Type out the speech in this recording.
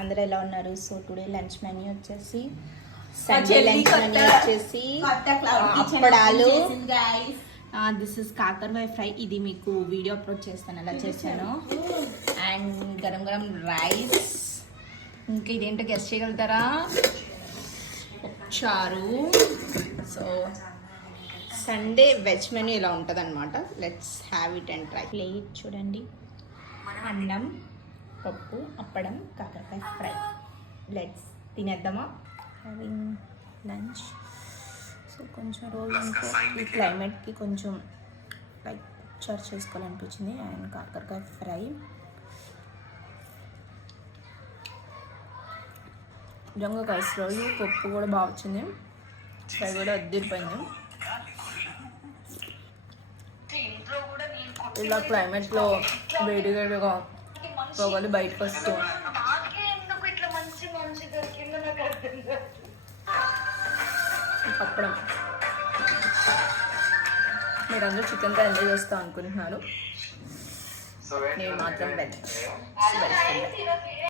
అందరూ ఎలా ఉన్నారు? సో టుడే లంచ్ మెన్యూ వచ్చేసి సండే లంచ్ మెన్యూ వచ్చేసి అప్పడాలు, దిస్ ఇస్ కాకరకాయ ఫ్రై. ఇది మీకు వీడియో అప్లోడ్ చేస్తాను ఎలా చేశాను. And garam garam rice. ఇంకా ఇదేంటో గెస్ట్ చేయగలుగుతారా? చారు. సో సండే వెజ్ మెన్యూ ఇలా ఉంటుంది అనమాట. Let's have it and try. Plate చూడండి, అన్నం, పప్పు, అప్పడం, కాకరకాయ ఫ్రై. లెట్స్ తినేద్దామా? Having lunch. సో కొంచెం రోజు ఇంకో ఈ క్లైమేట్కి కొంచెం లైక్ చారు చేసుకోవాలనిపించింది. అండ్ కాకరకాయ ఫ్రై. నిజంగా కసరోజు పప్పు కూడా బాగా వచ్చింది, ఫ్రై కూడా అద్దరిపోయింది. ఇలా క్లైమేట్లో వేడి వేడిగా పొగలు బయటకు వస్తూ అప్పడం. మీరందరూ చికెన్తో ఎంజాయ్ చేస్తాం అనుకుంటున్నారు, నేను మాత్రం వెజ్.